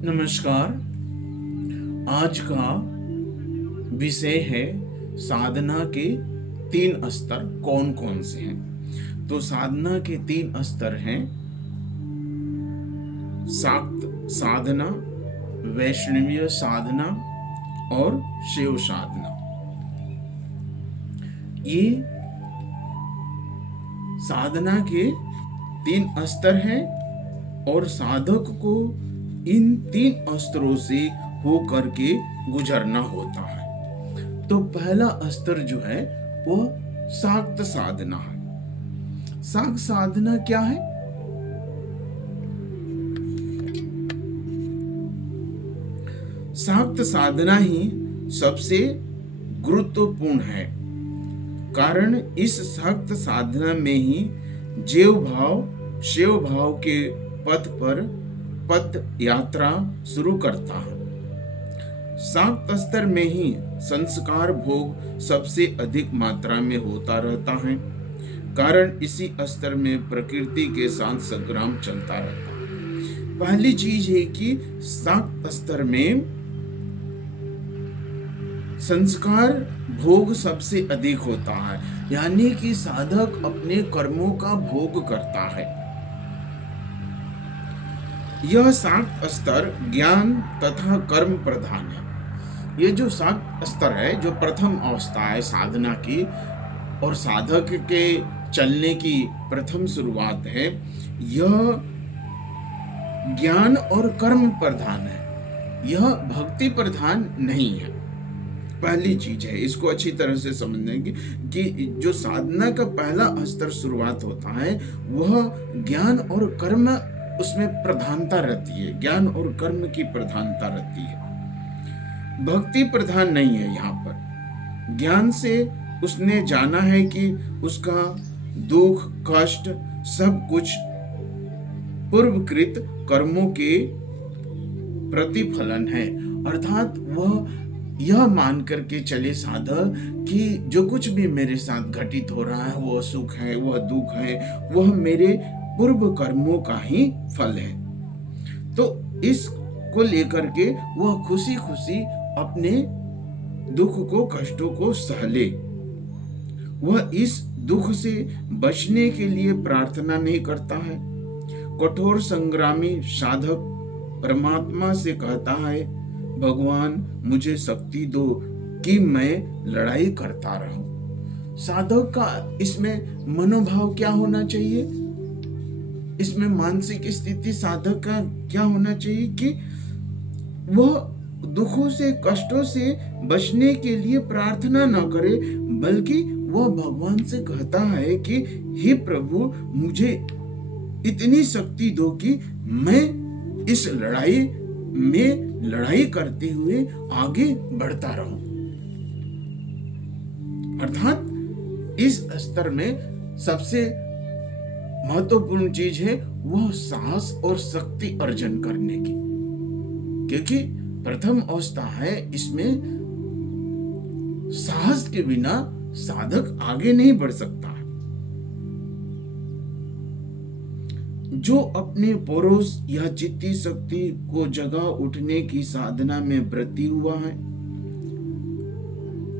नमस्कार। आज का विषय है साधना के 3 स्तर कौन कौन से हैं। तो साधना के 3 स्तर हैं: शाक्त साधना, वैष्णवीय साधना और शिव साधना। ये साधना के 3 स्तर हैं और साधक को इन 3 स्तरों से होकर के गुजरना होता है। तो पहला स्तर जो है वो शाक्त साधना है। शाक्त साधना क्या है? शाक्त साधना ही सबसे गुरुत्वपूर्ण है, कारण इस शाक्त साधना में ही जीव भाव शिव भाव के पथ यात्रा शुरू करता है। शाक्त स्तर में ही संस्कार भोग सबसे अधिक मात्रा में होता रहता है, कारण इसी स्तर में प्रकृति के साथ संग्राम चलता रहता है। पहली चीज है कि शाक्त स्तर में संस्कार भोग सबसे अधिक होता है, यानी कि साधक अपने कर्मों का भोग करता है। यह शाक्त स्तर ज्ञान तथा कर्म प्रधान है। ये जो शाक्त स्तर है, जो प्रथम अवस्था है साधना की और साधक के चलने की प्रथम शुरुआत है, यह ज्ञान और कर्म प्रधान है। यह भक्ति प्रधान नहीं है। पहली चीज है, इसको अच्छी तरह से समझने कि जो साधना का पहला स्तर शुरुआत होता है वह ज्ञान और कर्म, उसमें प्रधानता रहती है। ज्ञान और कर्म की प्रधानता रहती है, भक्ति प्रधान नहीं है। यहाँ पर ज्ञान से उसने जाना है कि उसका दुख कष्ट सब कुछ पूर्वकृत कर्मों के प्रतिफलन है, अर्थात वह यह मान करके चले साधक कि जो कुछ भी मेरे साथ घटित हो रहा है, वह सुख है, वह दुख है, वह मेरे पूर्व कर्मों का ही फल है। तो इसको लेकर के वह खुशी खुशी अपने दुख को कष्टों को सह ले। वह इस दुख से बचने के लिए प्रार्थना नहीं करता है। कठोर संग्रामी साधक परमात्मा से कहता है, भगवान मुझे शक्ति दो कि मैं लड़ाई करता रहूं। साधक का इसमें मनोभाव क्या होना चाहिए? इसमें मानसिक स्थिति साधक का क्या होना चाहिए कि वह दुखों से कष्टों से बचने के लिए प्रार्थना न करे, बल्कि वह भगवान से कहता है कि हे प्रभु, मुझे इतनी शक्ति दो कि मैं इस लड़ाई में लड़ाई करते हुए आगे बढ़ता रहूं। अर्थात इस स्तर में सबसे महत्वपूर्ण चीज है वह साहस और शक्ति अर्जन करने की, क्योंकि प्रथम अवस्था है, इसमें साहस के बिना साधक आगे नहीं बढ़ सकता है। जो अपने परोस या चित्ती शक्ति को जगा उठने की साधना में व्रती हुआ है,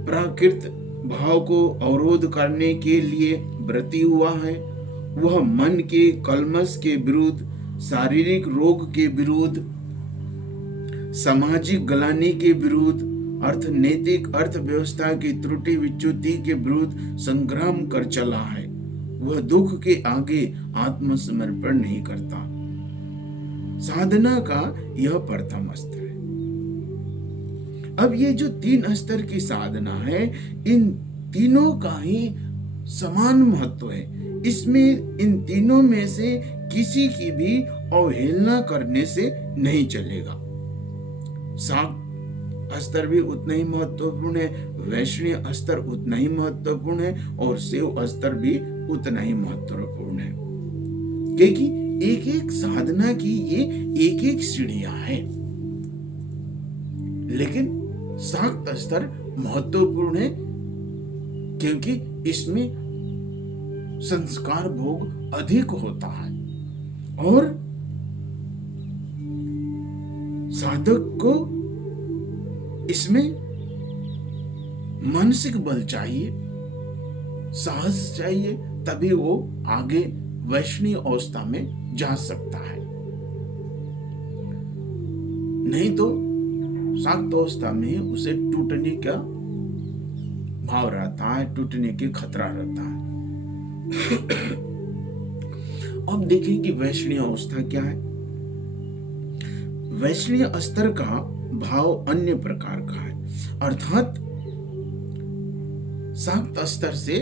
प्राकृत भाव को अवरोध करने के लिए व्रती हुआ है, वह मन के कलमश के विरुद्ध, शारीरिक रोग के विरुद्ध, सामाजिक गलानी के विरुद्ध, अर्थनैतिक अर्थव्यवस्था की त्रुटि विच्युति के विरुद्ध संग्राम कर चला है, वह दुख के आगे आत्मसमर्पण नहीं करता। साधना का यह प्रथम स्तर है। अब ये जो 3 स्तर की साधना है, इन तीनों का ही समान महत्व है। इसमें इन तीनों में से किसी की भी अवहेलना करने से नहीं चलेगा। शाक्त स्तर भी उतना ही महत्वपूर्ण है, वैष्णवीय स्तर उतना ही महत्वपूर्ण है और शिव स्तर भी उतना ही महत्वपूर्ण है, क्योंकि एक एक साधना की ये एक एक सीढ़ियां हैं। लेकिन शाक्त स्तर महत्वपूर्ण है क्योंकि इसमें संस्कार भोग अधिक होता है और साधक को इसमें मानसिक बल चाहिए, साहस चाहिए, तभी वो आगे वैष्णव अवस्था में जा सकता है। नहीं तो शाक्त अवस्था में उसे टूटने का भाव रहता है, टूटने के खतरा रहता है। अब देखें कि वैष्णव अवस्था क्या है। वैष्णव स्तर का भाव अन्य प्रकार का है, अर्थात शाक्त स्तर से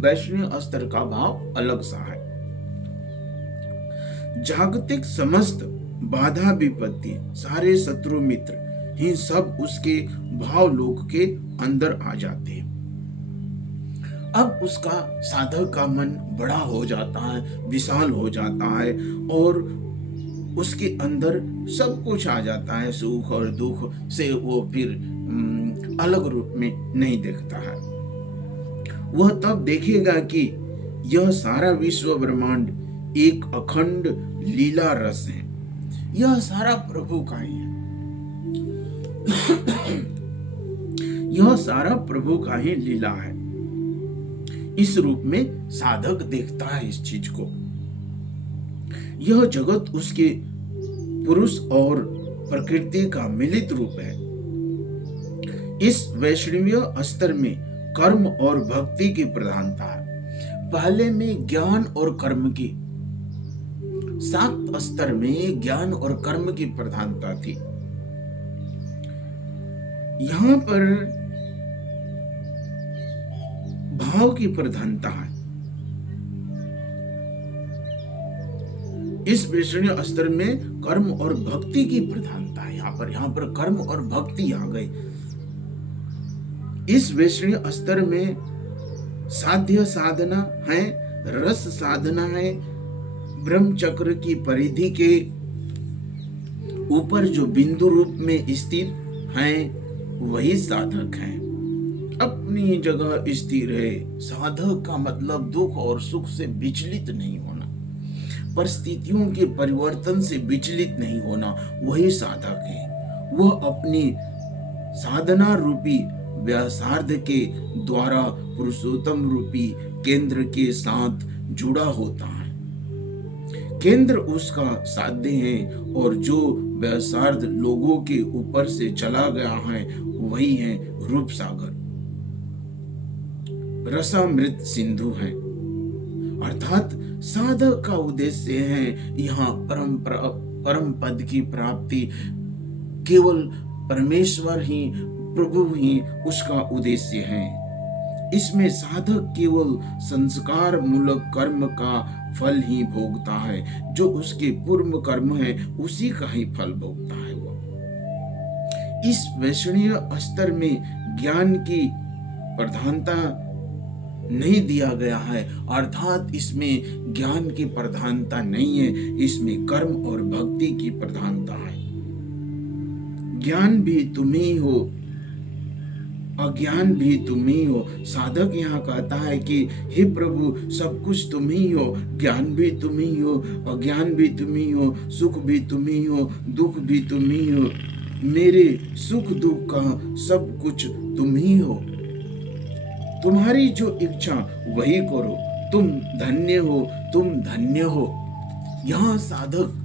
वैष्णव स्तर का भाव अलग सा है। जागतिक समस्त बाधा विपत्ति, सारे शत्रु मित्र ही सब उसके भावलोक के अंदर आ जाते हैं। अब उसका साधक का मन बड़ा हो जाता है, विशाल हो जाता है और उसके अंदर सब कुछ आ जाता है। सुख और दुख से वो फिर अलग रूप में नहीं देखता है। वह तब देखेगा कि यह सारा विश्व ब्रह्मांड एक अखंड लीला रस है, यह सारा प्रभु का ही है। यह सारा प्रभु का ही लीला है। इस रूप में साधक देखता है इस चीज को। यह जगत उसके पुरुष और प्रकृति का मिलित रूप है। इस वैष्णवीय स्तर में कर्म और भक्ति की प्रधानता है। पहले में ज्ञान और कर्म की, शाक्त स्तर में ज्ञान और कर्म की प्रधानता थी। यहां पर भाव की प्रधानता है। इस वैष्णव स्तर में कर्म और भक्ति की प्रधानता है। यहां पर कर्म और भक्ति आ गई। इस वैष्णव स्तर में साध्य साधना है, रस साधना है। ब्रह्म चक्र की परिधि के ऊपर जो बिंदु रूप में स्थित हैं वही साधक हैं। अपनी जगह स्थिर है। साधक का मतलब दुख और सुख से विचलित नहीं होना, परिस्थितियों के परिवर्तन से विचलित नहीं होना, वही साधक है। वह अपनी साधना रूपी व्यासार्ध के द्वारा पुरुषोत्तम रूपी केंद्र के साथ जुड़ा होता है। केंद्र उसका साध्य है और जो व्यासार्ध लोगों के ऊपर से चला गया है वही है रूप सागर, रसामृत सिंधु है। अर्थात साधक का उद्देश्य है यहाँ परम पद की प्राप्ति। केवल परमेश्वर ही, प्रभु ही उसका उद्देश्य है। इसमें साधक केवल संस्कार मूलक कर्म का फल ही भोगता है। जो उसके पूर्व कर्म है उसी का ही फल भोगता है वो। इस वैष्णव स्तर में ज्ञान की प्रधानता नहीं दिया गया है, अर्थात इसमें ज्ञान की प्रधानता नहीं है, इसमें कर्म और भक्ति की प्रधानता है। ज्ञान भी तुम ही हो, अज्ञान भी तुम ही हो। साधक यहाँ कहता है कि हे प्रभु, सब कुछ तुम ही हो, ज्ञान भी तुम ही हो, अज्ञान भी तुम ही हो, सुख भी तुम ही हो, दुख भी तुम ही हो। मेरे सुख दुख का सब कुछ तुम ही हो। तुम्हारी जो इच्छा वही करो। तुम धन्य हो, तुम धन्य हो। यहाँ साधक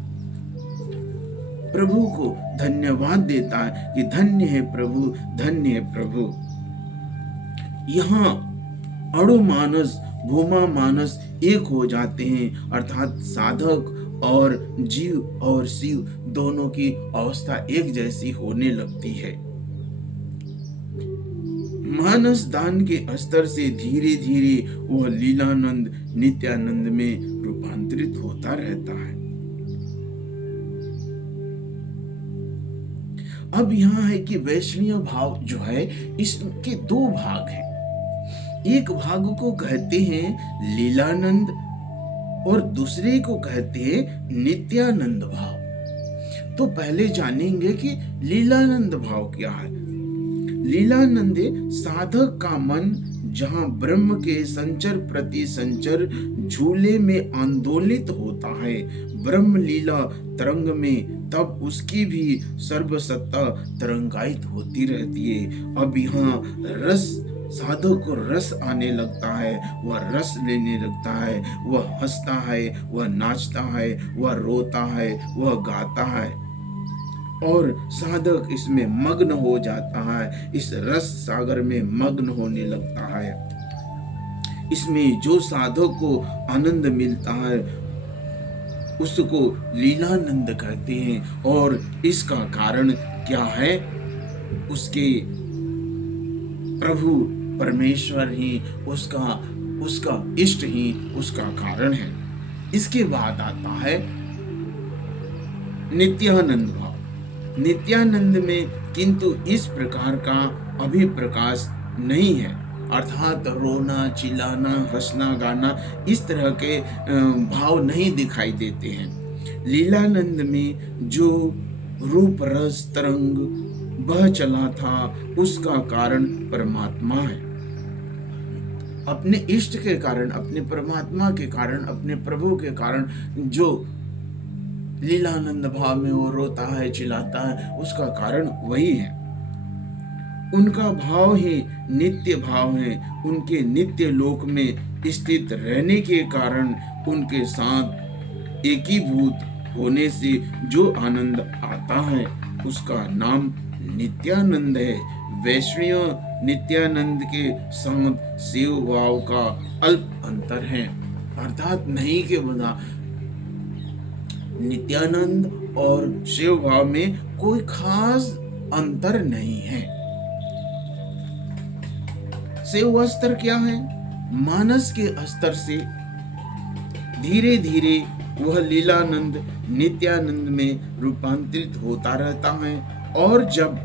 प्रभु को धन्यवाद देता है कि धन्य है प्रभु, धन्य है प्रभु। यहाँ अणु मानस भूमा मानस एक हो जाते हैं, अर्थात साधक और जीव और शिव दोनों की अवस्था एक जैसी होने लगती है। मानस दान के स्तर से धीरे धीरे वह लीलानंद नित्यानंद में रूपांतरित होता रहता है। अब यहाँ है कि वैष्णव भाव जो है इसके दो भाग हैं। एक भाग को कहते हैं लीलानंद और दूसरे को कहते हैं नित्यानंद भाव। तो पहले जानेंगे कि लीलानंद भाव क्या है। लीलानंद साधक का मन जहाँ ब्रह्म के संचर प्रति संचर झूले में आंदोलित होता है, ब्रह्म लीला तरंग में, तब उसकी भी सर्वसत्ता तरंगायित होती रहती है। अब यहाँ रस, साधक को रस आने लगता है, वह रस लेने लगता है, वह हंसता है, वह नाचता है, वह रोता है, वह गाता है, और साधक इसमें मग्न हो जाता है, इस रस सागर में मग्न होने लगता है। इसमें जो साधक को आनंद मिलता है उसको लीलानंद कहते हैं, और इसका कारण क्या है? उसके प्रभु परमेश्वर ही उसका इष्ट ही उसका कारण है। इसके बाद आता है नित्यानंद भाव। नित्यानंद में किंतु इस प्रकार का अभिप्रकाश नहीं है, अर्थात रोना, चिल्लाना, हंसना, गाना, इस तरह के भाव नहीं दिखाई देते हैं। लीलानंद में जो रूप रस तरंग बह चला था उसका कारण परमात्मा है। अपने इष्ट के कारण, अपने परमात्मा के कारण, अपने प्रभु के कारण जो लीलानंद भाव में वो रोता है, चिल्लाता है, उसका कारण वही है। उनका भाव ही नित्य भाव है। उनके नित्य लोक में स्थित रहने के कारण उनके साथ एकीभूत होने से जो आनंद आता है उसका नाम नित्यानंद है। वैष्णव नित्यानंद के साथ शिव भाव का अल्प अंतर है, अर्थात नहीं के बना नित्यानंद और शिव भाव में कोई खास अंतर नहीं है। शिव स्तर क्या है? मानस के स्तर से धीरे धीरे वह लीलानंद नित्यानंद में रूपांतरित होता रहता है, और जब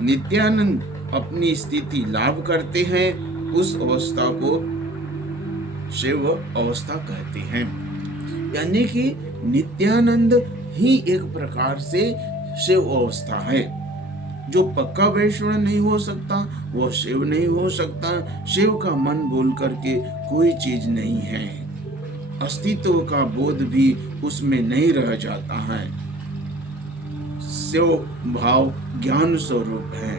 नित्यानंद अपनी स्थिति लाभ करते हैं उस अवस्था को शिव अवस्था कहते हैं। यानी कि नित्यानंद ही एक प्रकार से शिव अवस्था है। जो पक्का वैष्णव नहीं हो सकता वो शिव नहीं हो सकता। शिव का मन बोल करके कोई चीज नहीं है, अस्तित्व का बोध भी उसमें नहीं रह जाता है। शिव भाव ज्ञान स्वरूप है,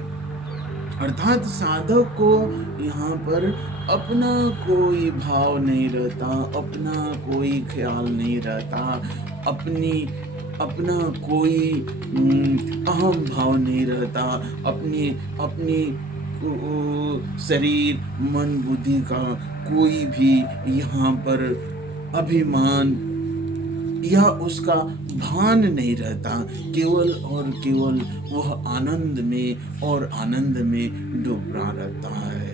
अर्थात साधक को यहाँ पर अपना कोई भाव नहीं रहता, अपना कोई ख्याल नहीं रहता, अपना कोई अहम भाव नहीं रहता, अपनी शरीर मन बुद्धि का कोई भी यहाँ पर अभिमान या उसका भान नहीं रहता। केवल और केवल वह आनंद में और आनंद में डूबा रहता है।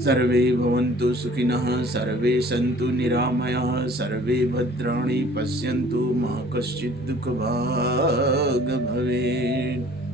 सर्वे भवन्तु सुखिनः, सर्वे सन्तु निरामयाः, सर्वे भद्राणि पश्यन्तु मा कश्चित् दुःखभाग् भवेत्।